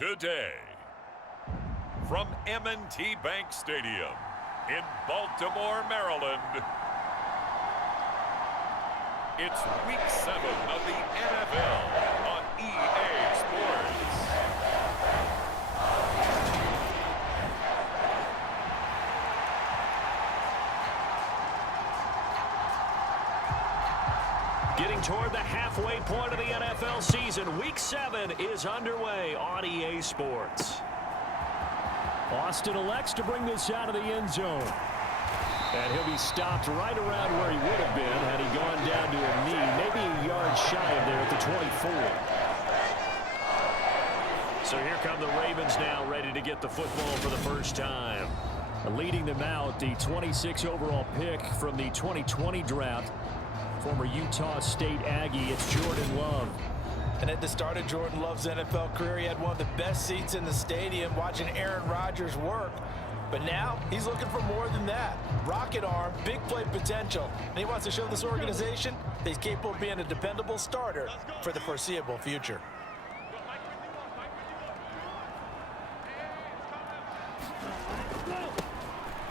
today. From M&T Bank Stadium in Baltimore, Maryland, it's Week 7 of the NFL on EA Sports. Getting toward the halfway point of the NFL season, Week 7 is underway on EA Sports. Austin elects to bring this out of the end zone. And he'll be stopped right around where he would have been had he gone down to a knee, maybe a yard shy of there at the 24. So here come the Ravens now, ready to get the football for the first time. Leading them out, the 26 overall pick from the 2020 draft, former Utah State Aggie, it's Jordan Love. And at the start of Jordan Love's NFL career, he had one of the best seats in the stadium watching Aaron Rodgers work. But now he's looking for more than that. Rocket arm, big play potential. And he wants to show this organization that he's capable of being a dependable starter for the foreseeable future.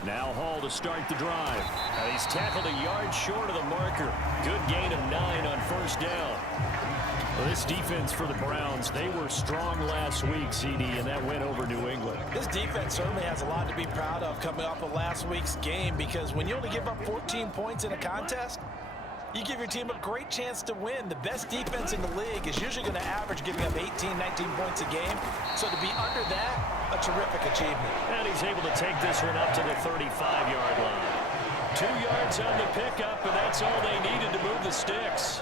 Now Hall to start the drive. And he's tackled a yard short of the marker. Good gain of 9 on first down. Well, this defense for the Browns, they were strong last week, CD, and that went over New England. This defense certainly has a lot to be proud of coming off of last week's game, because when you only give up 14 points in a contest, you give your team a great chance to win. The best defense in the league is usually going to average giving up 18, 19 points a game. So to be under that, a terrific achievement. And he's able to take this one up to the 35-yard line. 2 yards on the pickup, and that's all they needed to move the sticks.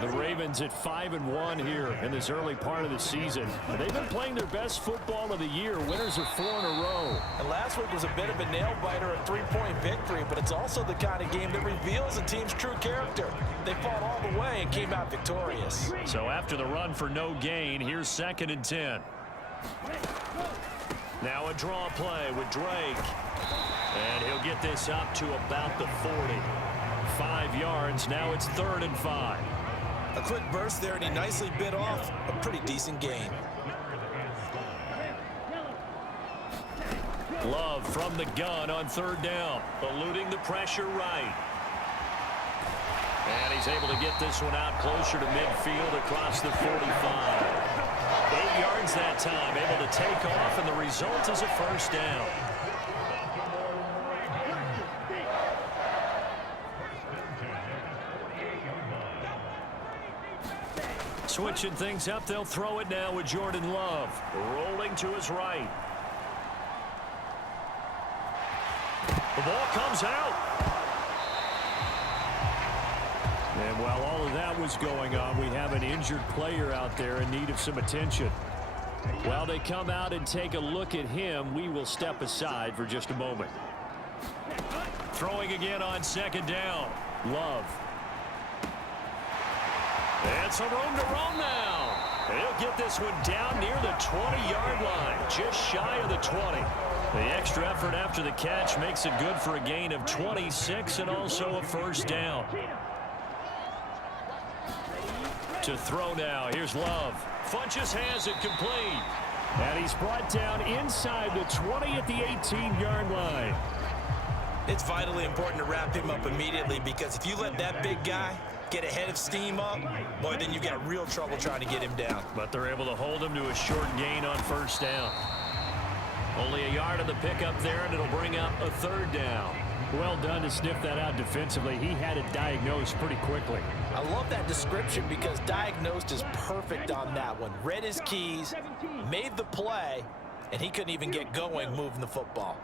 The Ravens at 5-1 here in this early part of the season. They've been playing their best football of the year. Winners of 4 in a row. And last week was a bit of a nail-biter, a 3-point victory, but it's also the kind of game that reveals a team's true character. They fought all the way and came out victorious. So after the run for no gain, here's 2nd and 10. Now a draw play with Drake. And he'll get this up to about the 40. 5 yards, now it's 3rd and 5. A quick burst there, and he nicely bit off a pretty decent gain. Love from the gun on 3rd down, eluding the pressure right. And he's able to get this one out closer to midfield across the 45. 8 yards that time, able to take off, and the result is a first down. Switching things up, they'll throw it now with Jordan Love. Rolling to his right. The ball comes out. And while all of that was going on, we have an injured player out there in need of some attention. While they come out and take a look at him, we will step aside for just a moment. Throwing again on 2nd down. Love. And some room to roam now. He'll get this one down near the 20-yard line, just shy of the 20. The extra effort after the catch makes it good for a gain of 26 and also a first down. To throw now, here's Love. Funches has it complete. And he's brought down inside the 20 at the 18-yard line. It's vitally important to wrap him up immediately, because if you let that big guy get a head of steam up, boy, then you got real trouble trying to get him down. But they're able to hold him to a short gain on first down. Only a yard of the pickup there, and it'll bring up a 3rd down. Well done to sniff that out defensively. He had it diagnosed pretty quickly. I love that description, because diagnosed is perfect on that one. Read his keys, made the play, and he couldn't even get going moving the football.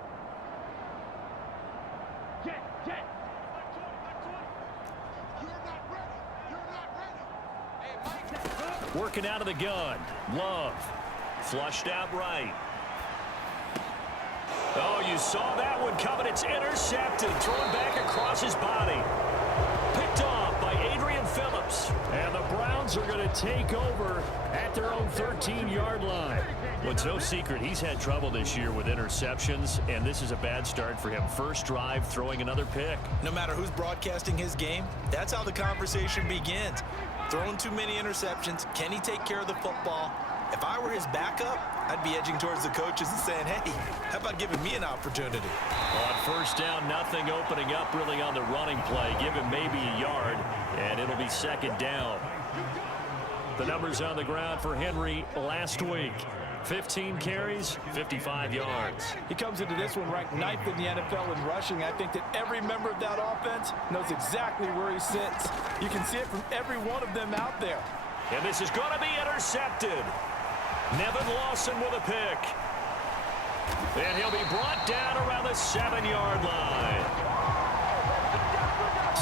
Working out of the gun. Love. Flushed out right. Oh, you saw that one coming. It's intercepted. Thrown back across his body. Picked off by Adrian Phillips. And the Browns are going to take over at their own 13-yard line. Well, it's no secret he's had trouble this year with interceptions, and this is a bad start for him. First drive, throwing another pick. No matter who's broadcasting his game, that's how the conversation begins. Throwing too many interceptions. Can he take care of the football? If I were his backup, I'd be edging towards the coaches and saying, hey, how about giving me an opportunity? On first down, nothing opening up really on the running play. Give him maybe a yard, and it'll be second down. The numbers on the ground for Henry last week. 15 carries, 55 yards. He comes into this one ranked 9th in the NFL in rushing. I think that every member of that offense knows exactly where he sits. You can see it from every one of them out there. And this is going to be intercepted. Nevin Lawson with a pick. And he'll be brought down around the 7-yard line.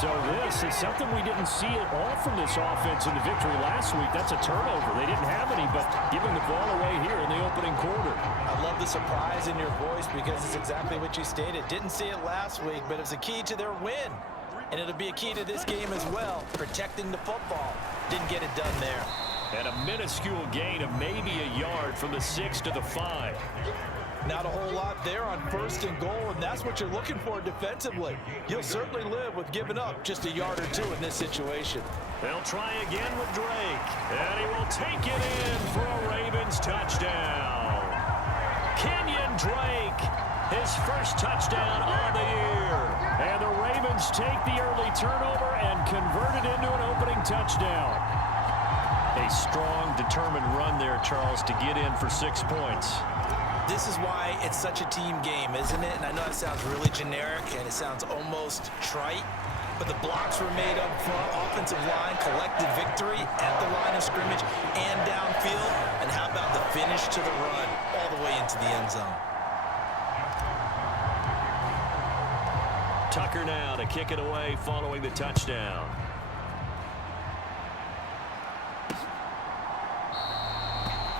So this is something we didn't see at all from this offense in the victory last week. That's a turnover. They didn't have any, but giving the ball away here in the opening quarter. I love the surprise in your voice because it's exactly what you stated. Didn't see it last week, but it was a key to their win. And it'll be a key to this game as well, protecting the football. Didn't get it done there. And a minuscule gain of maybe a yard from the 6 to the 5. Not a whole lot there on first and goal, and that's what you're looking for defensively. You'll certainly live with giving up just a yard or two in this situation. They'll try again with Drake, and he will take it in for a Ravens touchdown. Kenyon Drake, his first touchdown on the year. And the Ravens take the early turnover and convert it into an opening touchdown. A strong, determined run there, Charles, to get in for 6 points. This is why it's such a team game, isn't it? And I know it sounds really generic and it sounds almost trite, but the blocks were made up front. Offensive line collected victory at the line of scrimmage and downfield. And how about the finish to the run all the way into the end zone? Tucker now to kick it away following the touchdown.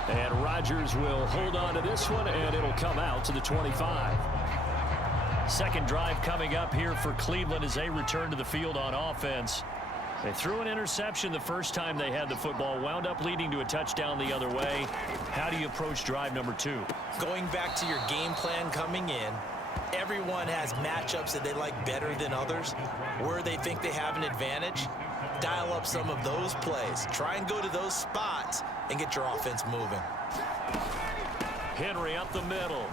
And Rodgers will hold on to this one, and it'll come out to the 25. Second drive coming up here for Cleveland as they return to the field on offense. They threw an interception the first time they had the football, wound up leading to a touchdown the other way. How do you approach drive number 2? Going back to your game plan coming in, everyone has matchups that they like better than others, where they think they have an advantage. Dial up some of those plays. Try and go to those spots and get your offense moving. Henry up the middle.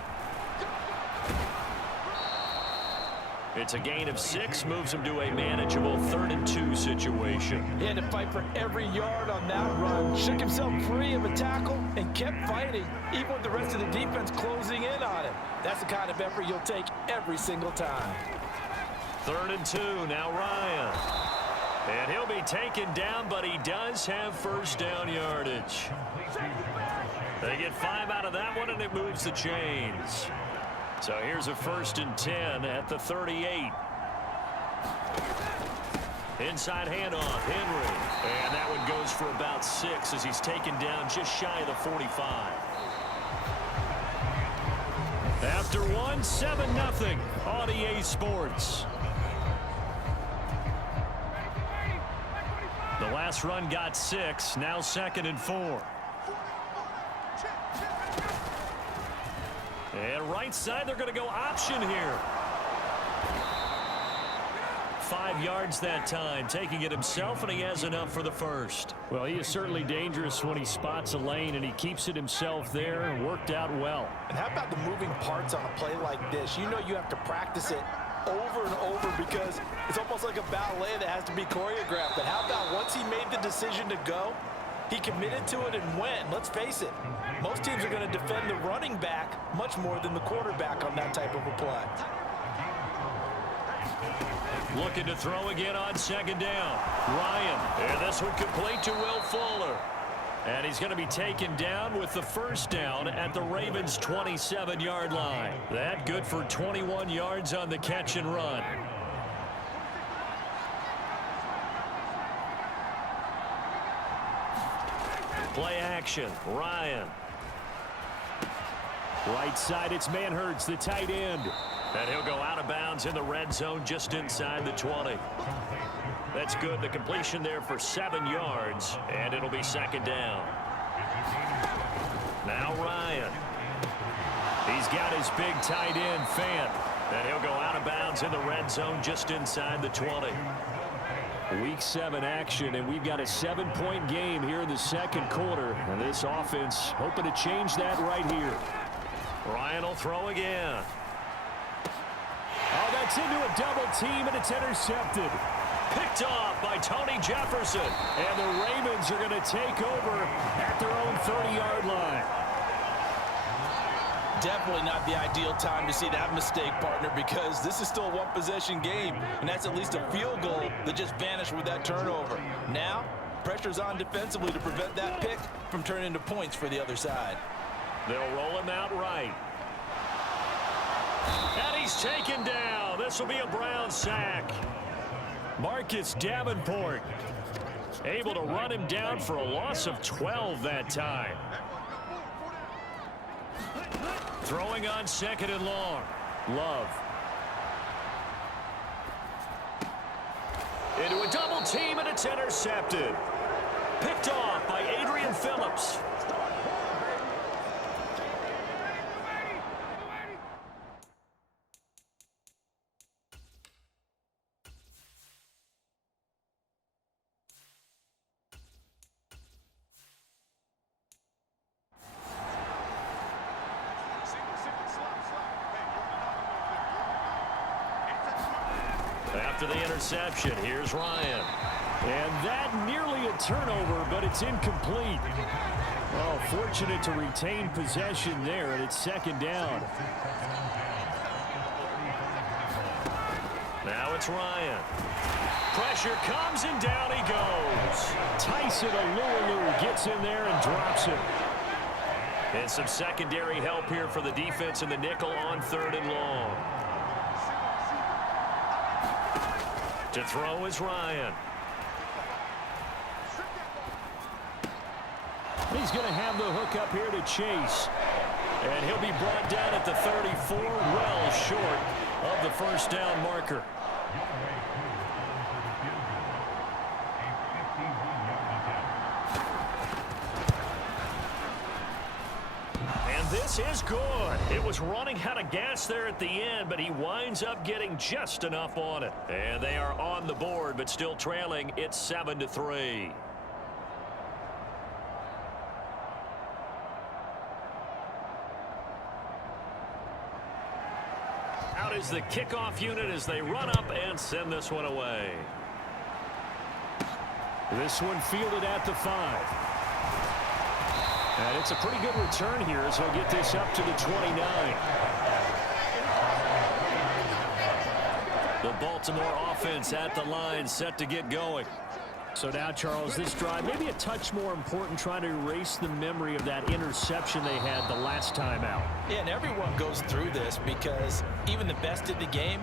It's a gain of 6, moves him to a manageable 3rd and 2 situation. He had to fight for every yard on that run. Shook himself free of a tackle and kept fighting, even with the rest of the defense closing in on him. That's the kind of effort you'll take every single time. 3rd and 2, now Ryan. And he'll be taken down, but he does have first down yardage. They get 5 out of that one, and it moves the chains. So here's a 1st and 10 at the 38. Inside handoff, Henry. And that one goes for about 6 as he's taken down just shy of the 45. After one, 7-0 on EA Sports. The last run got 6, now 2nd and 4. And right side, they're going to go option here. 5 yards that time, taking it himself, and he has enough for the first. Well, he is certainly dangerous when he spots a lane, and he keeps it himself there and worked out well. And how about the moving parts on a play like this? You know you have to practice it over and over because it's almost like a ballet that has to be choreographed. But how about once he made the decision to go, he committed to it and went. Let's face it, most teams are going to defend the running back much more than the quarterback on that type of a play. Looking to throw again on 2nd down. Ryan, and this one complete to Will Fuller. And he's going to be taken down with the first down at the Ravens' 27-yard line. That good for 21 yards on the catch and run. Play action, Ryan. Right side, it's Manhertz, the tight end. And he'll go out of bounds in the red zone just inside the 20. That's good. The completion there for 7 yards, and it'll be 2nd down. Now Ryan. He's got his big tight end, Fant. And he'll go out of bounds in the red zone just inside the 20. Week 7 action, and we've got a 7-point game here in the second quarter. And this offense hoping to change that right here. Ryan will throw again. Oh, that's into a double team, and it's intercepted. Picked off by Tony Jefferson. And the Ravens are going to take over at their own 30-yard line. Definitely not the ideal time to see that mistake, partner, because this is still a one-possession game, and that's at least a field goal that just vanished with that turnover. Now, pressure's on defensively to prevent that pick from turning into points for the other side. They'll roll him out right. And he's taken down. This will be a Brown sack. Marcus Davenport able to run him down for a loss of 12 that time. Throwing on 2nd and long. Love. Into a double team, and it's intercepted. Picked off by Adrian Phillips. After the interception, here's Ryan. And that nearly a turnover, but it's incomplete. Oh, fortunate to retain possession there, and it's 2nd down. Now it's Ryan. Pressure comes, and down he goes. Tyson Alualu gets in there and drops it. And some secondary help here for the defense in the nickel on 3rd and long. To throw is Ryan. He's going to have the hook up here to Chase. And he'll be brought down at the 34, well short of the first down marker. This is good. It was running out of gas there at the end, but he winds up getting just enough on it. And they are on the board, but still trailing. It's 7-3. Out is the kickoff unit as they run up and send this one away. This one fielded at the 5. And it's a pretty good return here as he'll get this up to the 29. The Baltimore offense at the line set to get going. So now, Charles, this drive maybe a touch more important, trying to erase the memory of that interception they had the last time out. Yeah, and everyone goes through this because even the best in the game,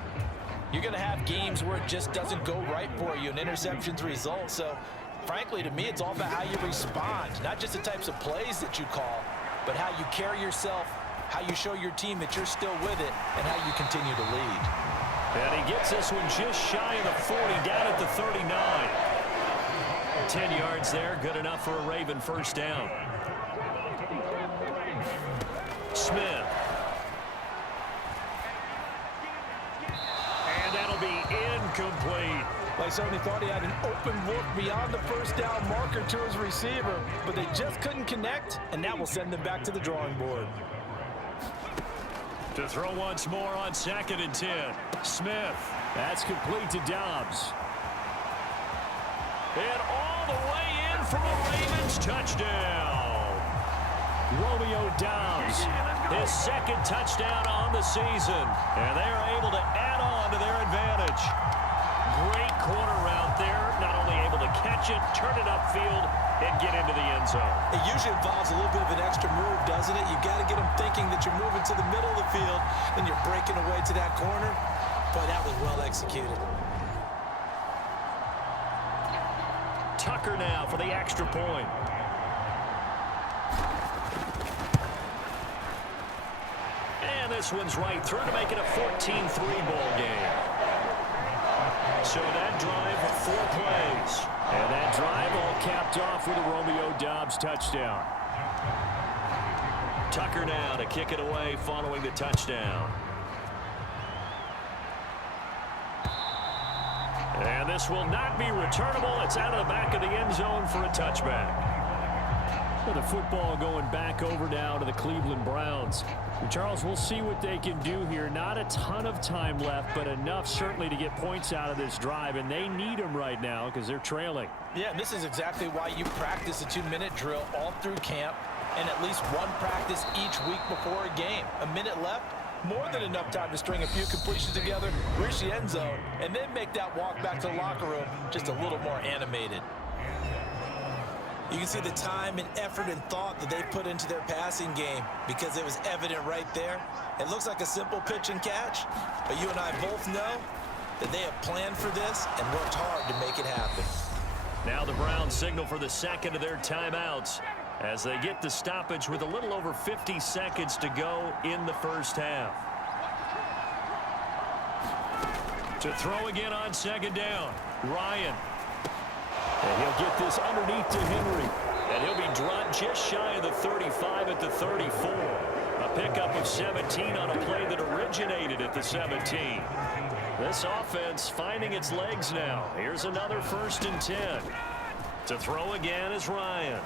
you're going to have games where it just doesn't go right for you and interceptions result. So frankly, to me, it's all about how you respond, not just the types of plays that you call, but how you carry yourself, how you show your team that you're still with it, and how you continue to lead. And he gets this one just shy of the 40, down at the 39. 10 yards there, good enough for a Raven first down. Smith. And that'll be incomplete. Like certainly thought he had an open look beyond the first down marker to his receiver, but they just couldn't connect, and that will send them back to the drawing board. To throw once more on 2nd and 10. Smith. That's complete to Dobbs. And all the way in for a Ravens touchdown. Romeo Dobbs. His 2nd touchdown on the season. And they are able to add on to their advantage. Great corner route there. Not only able to catch it, turn it upfield, and get into the end zone. It usually involves a little bit of an extra move, doesn't it? You've got to get them thinking that you're moving to the middle of the field, then you're breaking away to that corner. Boy, that was well executed. Tucker now for the extra point. And this one's right through to make it a 14-3 ball game. So that drive of 4 plays. And that drive all capped off with a Romeo Dobbs touchdown. Tucker now to kick it away following the touchdown. And this will not be returnable. It's out of the back of the end zone for a touchback. Well, the football going back over now to the Cleveland Browns. And Charles, we'll see what they can do here. Not a ton of time left, but enough certainly to get points out of this drive, and they need them right now because they're trailing. Yeah, this is exactly why you practice a 2-minute drill all through camp and at least one practice each week before a game. A minute left, more than enough time to string a few completions together, reach the end zone, and then make that walk back to the locker room just a little more animated. You can see the time and effort and thought that they put into their passing game because it was evident right there. It looks like a simple pitch and catch, but you and I both know that they have planned for this and worked hard to make it happen. Now the Browns signal for the second of their timeouts as they get the stoppage with a little over 50 seconds to go in the first half. To throw again on second down, Ryan. And he'll get this underneath to Henry. And he'll be dropped just shy of the 35 at the 34. A pickup of 17 on a play that originated at the 17. This offense finding its legs now. Here's another 1st and 10. To throw again is Ryan.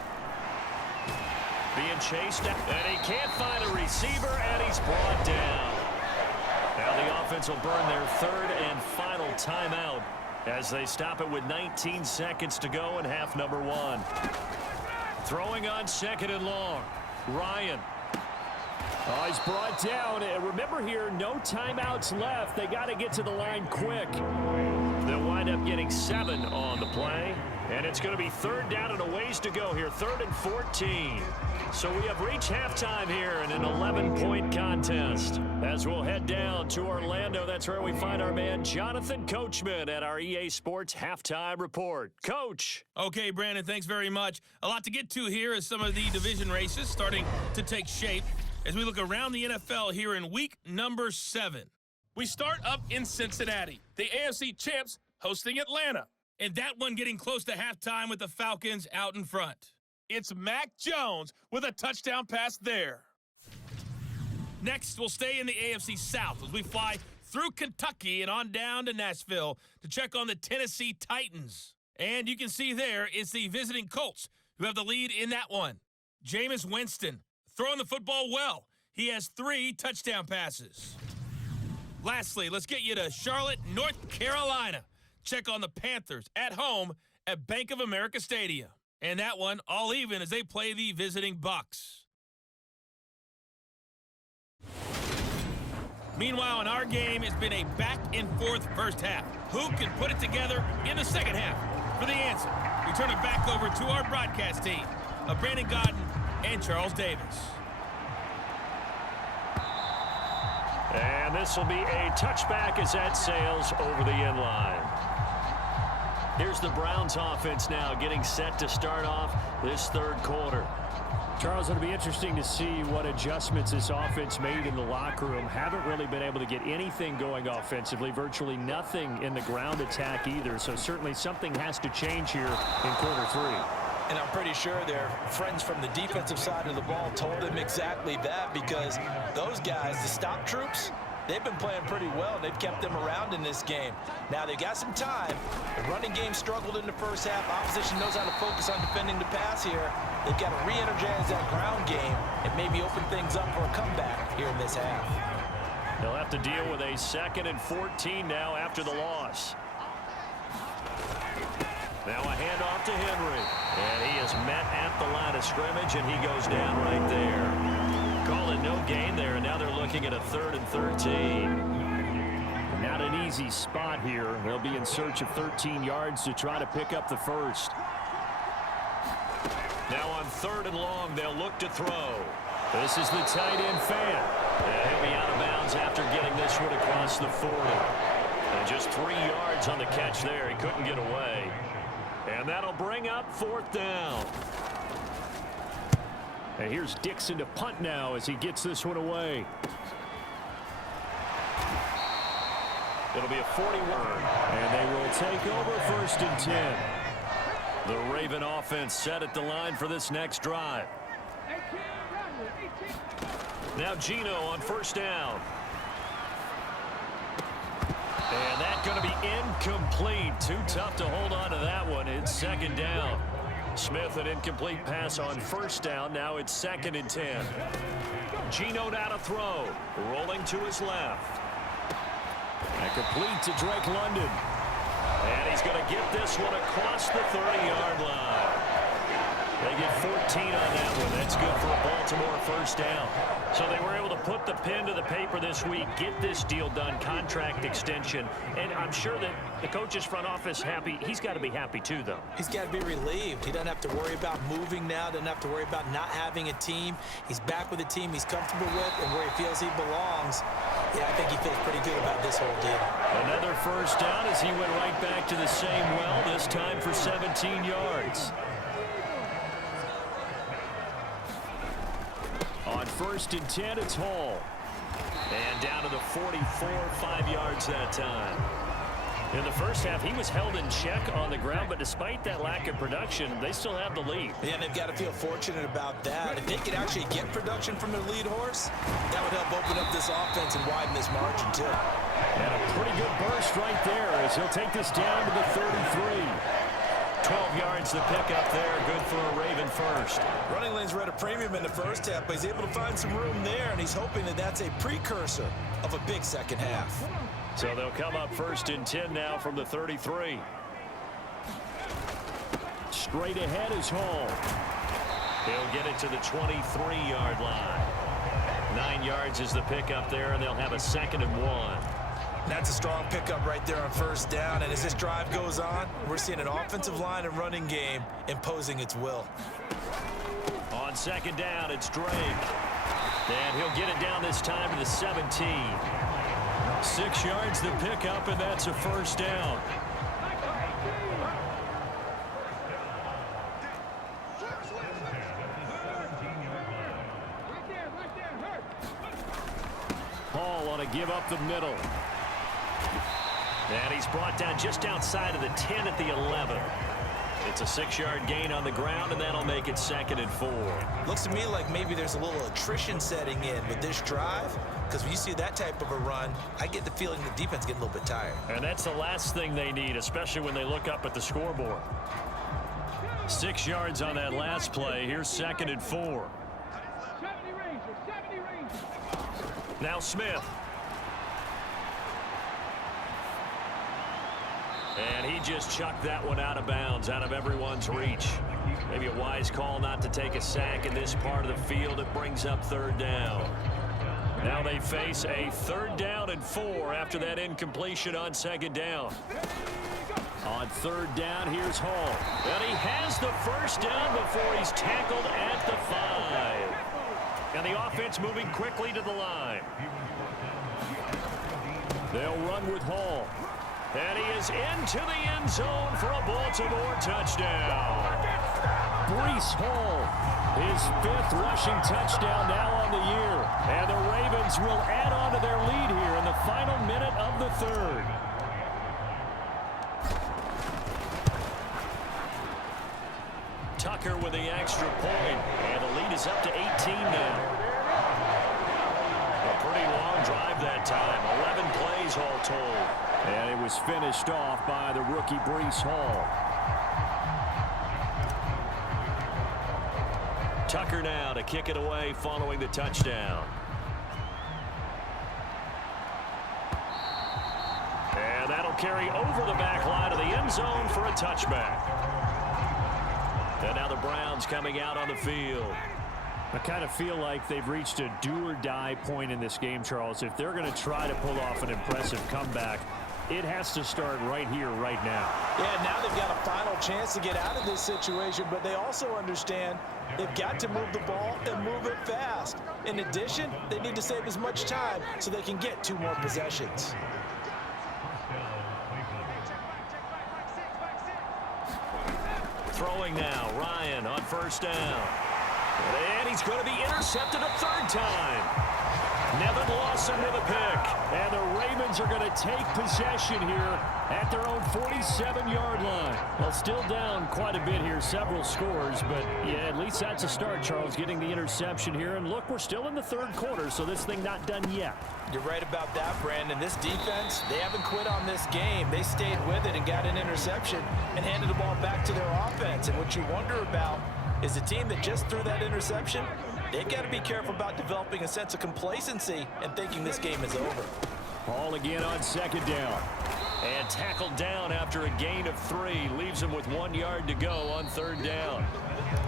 Being chased, and he can't find a receiver, and he's brought down. Now the offense will burn their 3rd and final timeout as they stop it with 19 seconds to go in half number 1. Throwing on 2nd and long. Ryan. Oh, he's brought down. And remember here, no timeouts left. They got to get to the line quick. They'll wind up getting 7 on the play. And it's going to be 3rd down and a ways to go here. 3rd and 14. So we have reached halftime here in an 11-point contest. As we'll head down to Orlando, that's where we find our man Jonathan Coachman at our EA Sports Halftime Report. Coach. Okay, Brandon, thanks very much. A lot to get to here as some of the division races starting to take shape as we look around the NFL here in week number 7. We start up in Cincinnati. The AFC champs hosting Atlanta. And that one getting close to halftime with the Falcons out in front. It's Mac Jones with a touchdown pass there. Next, we'll stay in the AFC South as we fly through Kentucky and on down to Nashville to check on the Tennessee Titans. And you can see there it's the visiting Colts who have the lead in that one. Jameis Winston throwing the football well. He has 3 touchdown passes. Lastly, let's get you to Charlotte, North Carolina. Check on the Panthers at home at Bank of America Stadium. And that one all even as they play the visiting Bucks. Meanwhile, in our game, it's been a back-and-forth first half. Who can put it together in the second half? For the answer, we turn it back over to our broadcast team of Brandon Godden and Charles Davis. And this will be a touchback as that sails over the end line. Here's the Browns offense now getting set to start off this 3rd quarter. Charles, it'll be interesting to see what adjustments this offense made in the locker room. Haven't really been able to get anything going offensively, virtually nothing in the ground attack either. So certainly something has to change here in quarter 3. And I'm pretty sure their friends from the defensive side of the ball told them exactly that because those guys, the stop troops, they've been playing pretty well. They've kept them around in this game. Now, they've got some time. The running game struggled in the first half. Opposition knows how to focus on defending the pass here. They've got to re-energize that ground game and maybe open things up for a comeback here in this half. They'll have to deal with a 2nd and 14 now after the loss. Now a handoff to Henry. And he is met at the line of scrimmage, and he goes down right there. Call it no gain there, and now they're looking at a 3rd and 13. Not an easy spot here. They'll be in search of 13 yards to try to pick up the first. Now on 3rd and long, they'll look to throw. This is the tight end fan. And he'll be out of bounds after getting this one across the 40. And just 3 yards on the catch there. He couldn't get away. And that'll bring up 4th down. And here's Dixon to punt now as he gets this one away. It'll be a 41. And they will take over 1st and 10. The Raven offense set at the line for this next drive. Now Geno on 1st down. And that's going to be incomplete. Too tough to hold on to that one. It's second down. Smith, an incomplete pass on first down. Now it's 2nd and 10. Geno now to throw. Rolling to his left. And complete to Drake London. And he's going to get this one across the 30-yard line. They get 14 on that one. That's good for a Baltimore first down. So they were able to put the pen to the paper this week, get this deal done, contract extension. And I'm sure that the coach's front office happy. He's got to be happy too, though. He's got to be relieved. He doesn't have to worry about moving now, doesn't have to worry about not having a team. He's back with a team he's comfortable with and where he feels he belongs. Yeah, I think he feels pretty good about this whole deal. Another first down as he went right back to the same well, this time for 17 yards. On 1st and 10, it's Hall. And down to the 44, 5 yards that time. In the first half, he was held in check on the ground, but despite that lack of production, they still have the lead. Yeah, and they've got to feel fortunate about that. If they could actually get production from their lead horse, that would help open up this offense and widen this margin, too. And a pretty good burst right there as he'll take this down to the 33. 12 yards the pickup there. Good for a Raven first. Running lanes were at a premium in the first half, but he's able to find some room there, and he's hoping that that's a precursor of a big second half. So they'll come up 1st and 10 now from the 33. Straight ahead is Hall. He'll get it to the 23-yard line. 9 yards is the pickup there, and they'll have a 2nd and 1. That's a strong pickup right there on first down, and as this drive goes on, we're seeing an offensive line and running game imposing its will. On 2nd down, it's Drake. And he'll get it down this time to the 17. 6 yards the pickup, and that's a first down. Hall on a give up the middle. And he's brought down just outside of the 10 at the 11. It's a 6-yard gain on the ground, and that'll make it 2nd and 4. Looks to me like maybe there's a little attrition setting in with this drive, because when you see that type of a run, I get the feeling the defense getting a little bit tired. And that's the last thing they need, especially when they look up at the scoreboard. 6 yards on that last play. Here's 2nd and 4. Now Smith. And he just chucked that one out of bounds, out of everyone's reach. Maybe a wise call not to take a sack in this part of the field. It brings up 3rd down. Now they face a 3rd down and 4 after that incompletion on 2nd down. On 3rd down, here's Hall. And he has the first down before he's tackled at the 5. And the offense moving quickly to the line. They'll run with Hall. And he is into the end zone for a Baltimore touchdown. Breece Hall, his 5th rushing touchdown now on the year. And the Ravens will add on to their lead here in the final minute of the 3rd. Tucker with the extra point. And the lead is up to 18 now. A pretty long drive that time. 11 plays all told. And it was finished off by the rookie Breece Hall. Tucker now to kick it away following the touchdown. And that'll carry over the back line of the end zone for a touchback. And now the Browns coming out on the field. I kind of feel like they've reached a do-or-die point in this game, Charles. If they're going to try to pull off an impressive comeback, it has to start right here, right now. Yeah, now they've got a final chance to get out of this situation, but they also understand they've got to move the ball and move it fast. In addition, they need to save as much time so they can get 2 more possessions. Throwing now, Ryan on first down. And he's going to be intercepted a third time. Nevin Lawson with a pick. And the Ravens are going to take possession here at their own 47-yard line. Well, still down quite a bit here, several scores, but yeah, at least that's a start, Charles, getting the interception here. And look, we're still in the third quarter, so this thing not done yet. You're right about that, Brandon. This defense, they haven't quit on this game. They stayed with it and got an interception and handed the ball back to their offense. And what you wonder about is the team that just threw that interception, they've got to be careful about developing a sense of complacency and thinking this game is over. Ball again on second down. And tackled down after a gain of 3. Leaves him with 1 yard to go on third down.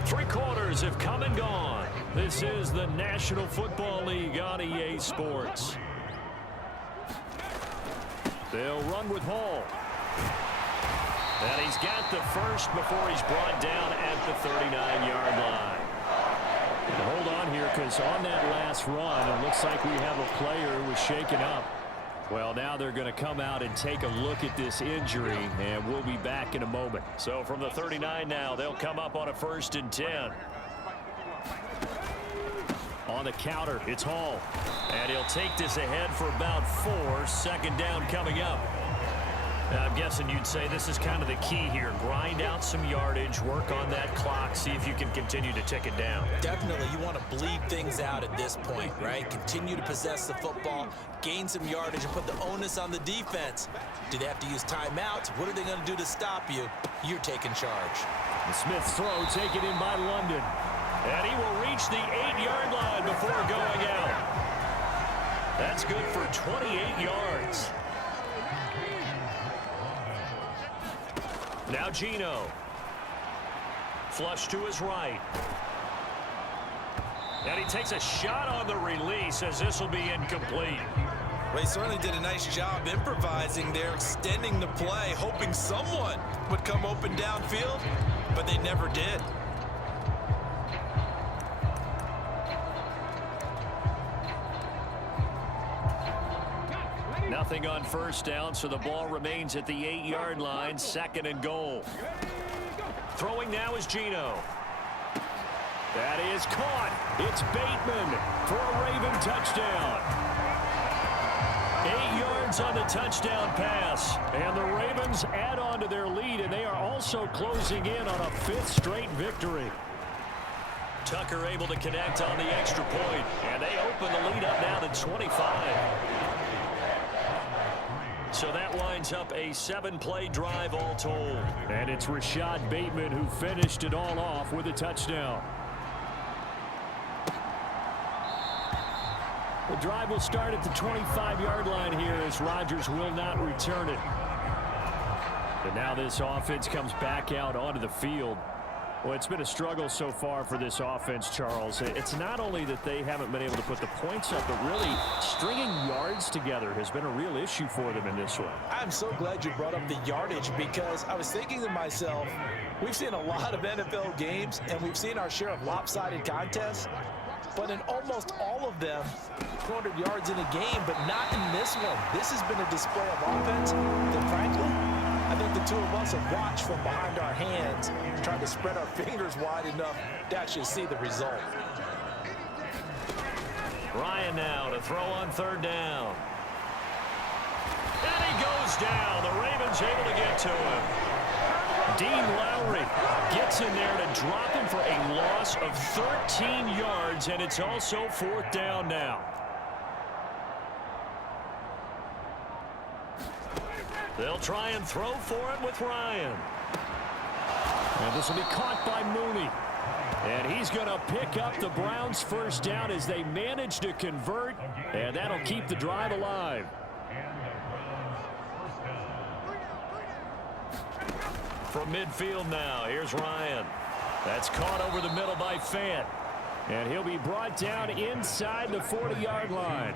3 quarters have come and gone. This is the National Football League on EA Sports. They'll run with Hall. And he's got the first before he's brought down at the 39-yard line. And hold on here, because on that last run, it looks like we have a player who was shaken up. Well, now they're going to come out and take a look at this injury, and we'll be back in a moment. So from the 39 now, they'll come up on a 1st and 10. On the counter, it's Hall. And he'll take this ahead for about 4. Second down coming up. I'm guessing you'd say this is kind of the key here. Grind out some yardage, work on that clock, see if you can continue to tick it down. Definitely, you want to bleed things out at this point, right? Continue to possess the football, gain some yardage, and put the onus on the defense. Do they have to use timeouts? What are they going to do to stop you? You're taking charge. The Smith's throw taken in by London. And he will reach the 8-yard line before going out. That's good for 28 yards. Now Gino. Flush to his right. And he takes a shot on the release as this will be incomplete. Well, he certainly did a nice job improvising there, extending the play, hoping someone would come open downfield, but they never did. Nothing on first down, so the ball remains at the 8-yard line, 2nd and goal. Throwing now is Gino. That is caught. It's Bateman for a Raven touchdown. 8 yards on the touchdown pass. And the Ravens add on to their lead, and they are also closing in on a 5th straight victory. Tucker able to connect on the extra point, and they open the lead up now to 25. So that winds up a 7-play drive all told. And it's Rashad Bateman who finished it all off with a touchdown. The drive will start at the 25-yard line here as Rodgers will not return it. And now this offense comes back out onto the field. Well, it's been a struggle so far for this offense, Charles. It's not only that they haven't been able to put the points up, but really stringing yards together has been a real issue for them in this one. I'm so glad you brought up the yardage, because I was thinking to myself, we've seen a lot of NFL games, and we've seen our share of lopsided contests, but in almost all of them, 200 yards in a game, but not in this one. This has been a display of offense that, frankly, I think the two of us have watched from behind our hands, trying to spread our fingers wide enough to actually see the result. Ryan now to throw on 3rd down. And he goes down. The Ravens able to get to him. Dean Lowry gets in there to drop him for a loss of 13 yards, and it's also 4th down now. They'll try and throw for it with Ryan. And this will be caught by Mooney. And he's going to pick up the Browns' 1st down as they manage to convert, and that'll keep the drive alive. From midfield now, here's Ryan. That's caught over the middle by Fant. And he'll be brought down inside the 40-yard line.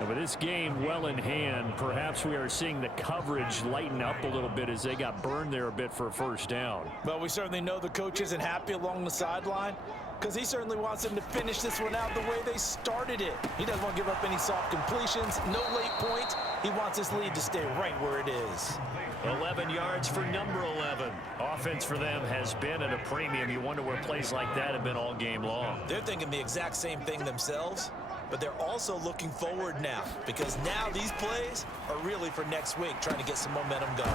And with this game well in hand, perhaps we are seeing the coverage lighten up a little bit as they got burned there a bit for a 1st down. Well, we certainly know the coach isn't happy along the sideline. because he certainly wants them to finish this one out the way they started it. He doesn't want to give up any soft completions, no late points. He wants his lead to stay right where it is. 11 yards for number 11. Offense for them has been at a premium. You wonder where plays like that have been all game long. They're thinking the exact same thing themselves, but they're also looking forward now, because now these plays are really for next week, trying to get some momentum going.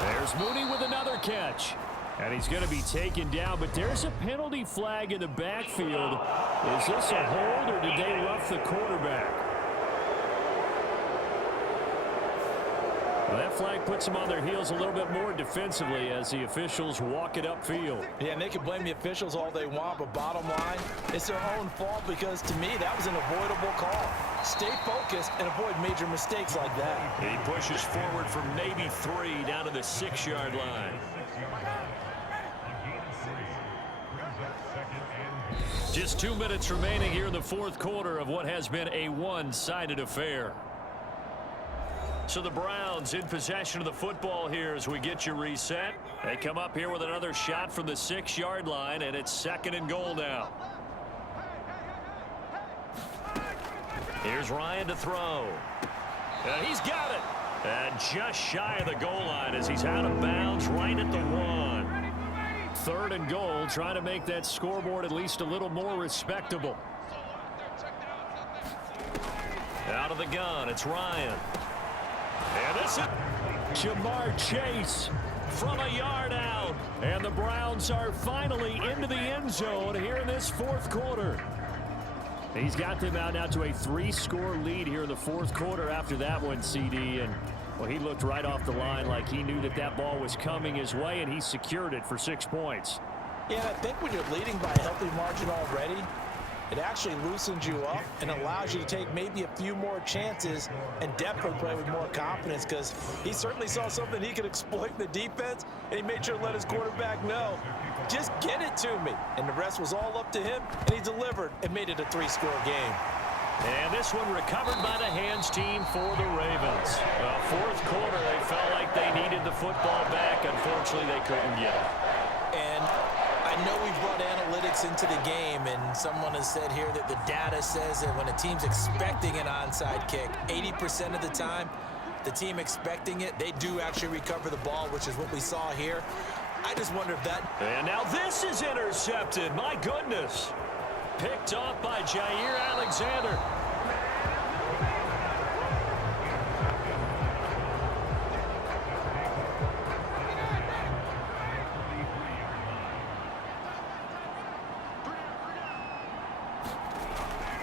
There's Mooney with another catch. And he's going to be taken down, but there's a penalty flag in the backfield. Is this a hold, or did they rough the quarterback? Well, that flag puts them on their heels a little bit more defensively as the officials walk it upfield. Yeah, and they can blame the officials all they want, but bottom line, it's their own fault because, to me, that was an avoidable call. Stay focused and avoid major mistakes like that. He pushes forward for maybe 3 down to the 6-yard line. Just 2 minutes remaining here in the fourth quarter of what has been a one-sided affair. So the Browns in possession of the football here as we get you reset. They come up here with another shot from the 6-yard line, and it's 2nd and goal now. Here's Ryan to throw. And he's got it. And just shy of the goal line as he's out of bounds right at the 1. 3rd and goal, trying to make that scoreboard at least a little more respectable. Out of the gun, it's Ryan. And this is Jamar Chase from a yard out. And the Browns are finally into the end zone here in this fourth quarter. He's got them out now to a 3-score lead here in the fourth quarter after that one, CD. And well, he looked right off the line like he knew that that ball was coming his way, and he secured it for 6 points. Yeah, I think when you're leading by a healthy margin already, it actually loosens you up and allows you to take maybe a few more chances and definitely play with more confidence, because he certainly saw something he could exploit in the defense, and he made sure to let his quarterback know, just get it to me. And the rest was all up to him, and he delivered and made it a 3-score game. And this one recovered by the hands team for the Ravens. Well, fourth quarter, they felt like they needed the football back. Unfortunately, they couldn't get it. And I know we've brought analytics into the game, and someone has said here that the data says that when a team's expecting an onside kick, 80% of the time, the team expecting it, they do actually recover the ball, which is what we saw here. I just wonder if that... And now this is intercepted. My goodness. Picked off by Jair Alexander.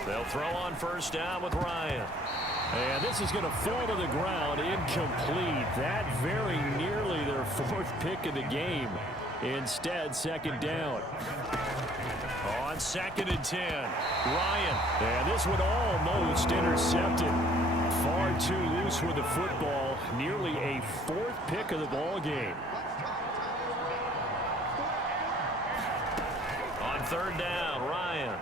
They'll throw on first down with Ryan. And this is going to fall to the ground, incomplete. That very nearly their 4th pick of the game. Instead, 2nd down. On 2nd and 10, Ryan. And this one almost intercepted. Far too loose with the football. Nearly a 4th pick of the ball game. On 3rd down, Ryan.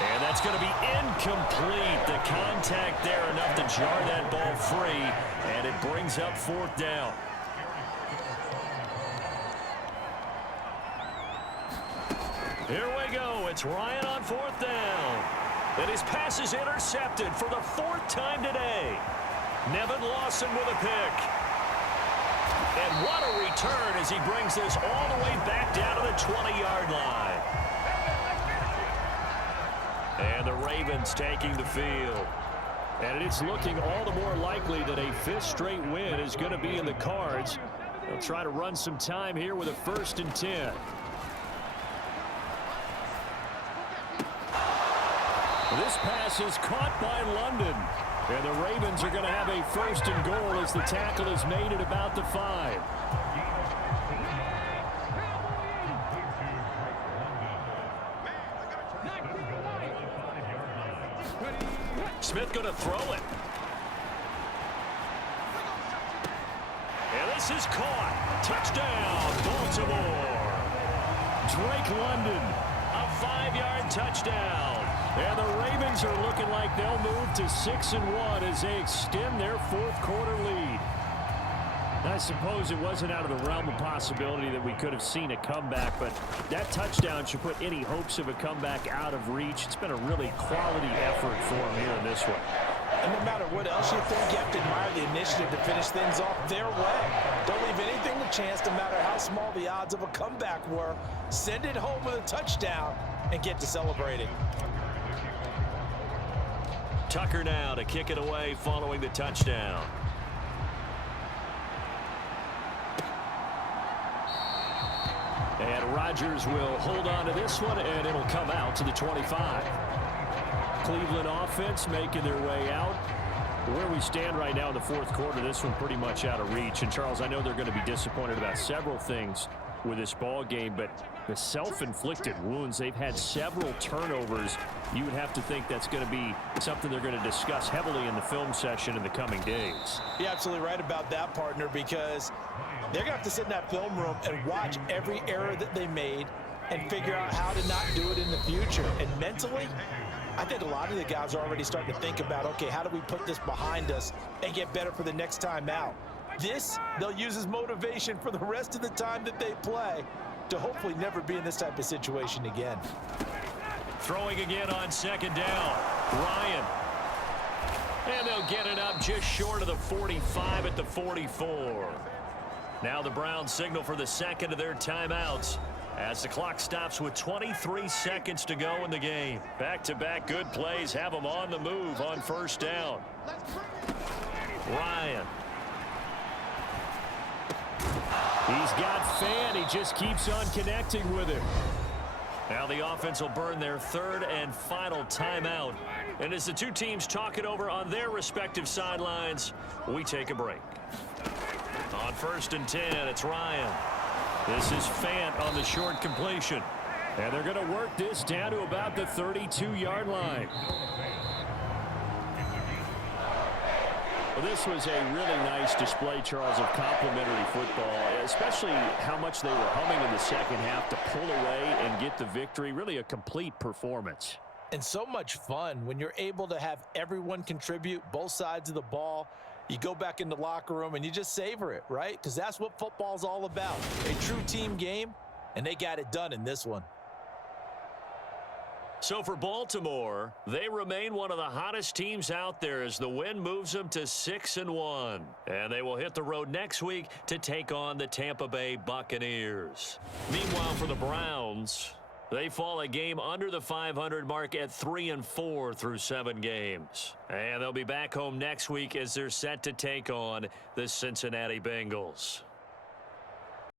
And that's going to be incomplete. The contact there enough to jar that ball free, and it brings up 4th down. Here we go. It's Ryan on 4th down. And his pass is intercepted for the 4th time today. Nevin Lawson with a pick. And what a return as he brings this all the way back down to the 20-yard line. And the Ravens taking the field. And it's looking all the more likely that a 5th straight win is going to be in the cards. They'll try to run some time here with a 1st and 10. This pass is caught by London. And the Ravens are going to have a 1st and goal as the tackle is made at about the 5. Smith going to throw it. And this is caught. Touchdown, Baltimore. Drake London, A 5-yard touchdown. and the Ravens are looking like they'll move to 6-1 as they extend their 4th quarter lead. I suppose it wasn't out of the realm of possibility that we could have seen a comeback, but that touchdown should put any hopes of a comeback out of reach. It's been a really quality effort for him here in this one. And no matter what else you think, you have to admire the initiative to finish things off their way. Don't leave anything to chance, no matter how small the odds of a comeback were. Send it home with a touchdown and get to celebrating. Tucker now to kick it away following the touchdown. And Rodgers will hold on to this one, and it'll come out to the 25. Cleveland offense making their way out. Where we stand right now in the fourth quarter, this one pretty much out of reach. And, Charles, I know they're going to be disappointed about several things with this ball game, but the self-inflicted wounds, they've had several turnovers. You would have to think that's going to be something they're going to discuss heavily in the film session in the coming days. You're absolutely right about that, partner, because they're going to have to sit in that film room and watch every error that they made and figure out how to not do it in the future. And mentally, I think a lot of the guys are already starting to think about, okay, how do we put this behind us and get better for the next time out? This, they'll use as motivation for the rest of the time that they play to hopefully never be in this type of situation again. Throwing again on second down. Ryan. And they'll get it up just short of the 45 at the 44. Now the Browns signal for the second of their timeouts as the clock stops with 23 seconds to go in the game. Back-to-back good plays have them on the move on first down. Ryan. He's got Fan. He just keeps on connecting with him. Now the offense will burn their third and final timeout. And as the two teams talk it over on their respective sidelines, we take a break. On first and 10, it's Ryan. This is Fant on the short completion. And they're going to work this down to about the 32-yard line. Well, this was a really nice display, Charles, of complimentary football, especially how much they were humming in the second half to pull away and get the victory. Really a complete performance. And so much fun when you're able to have everyone contribute, both sides of the ball. You go back in the locker room and you just savor it, right? Because that's what football's all about. A true team game, and they got it done in this one. So for Baltimore, they remain one of the hottest teams out there as the win moves them to 6-1. And they will hit the road next week to take on the Tampa Bay Buccaneers. Meanwhile, for the Browns, they fall a game under the 500 mark at 3-4 through 7 games. And they'll be back home next week as they're set to take on the Cincinnati Bengals.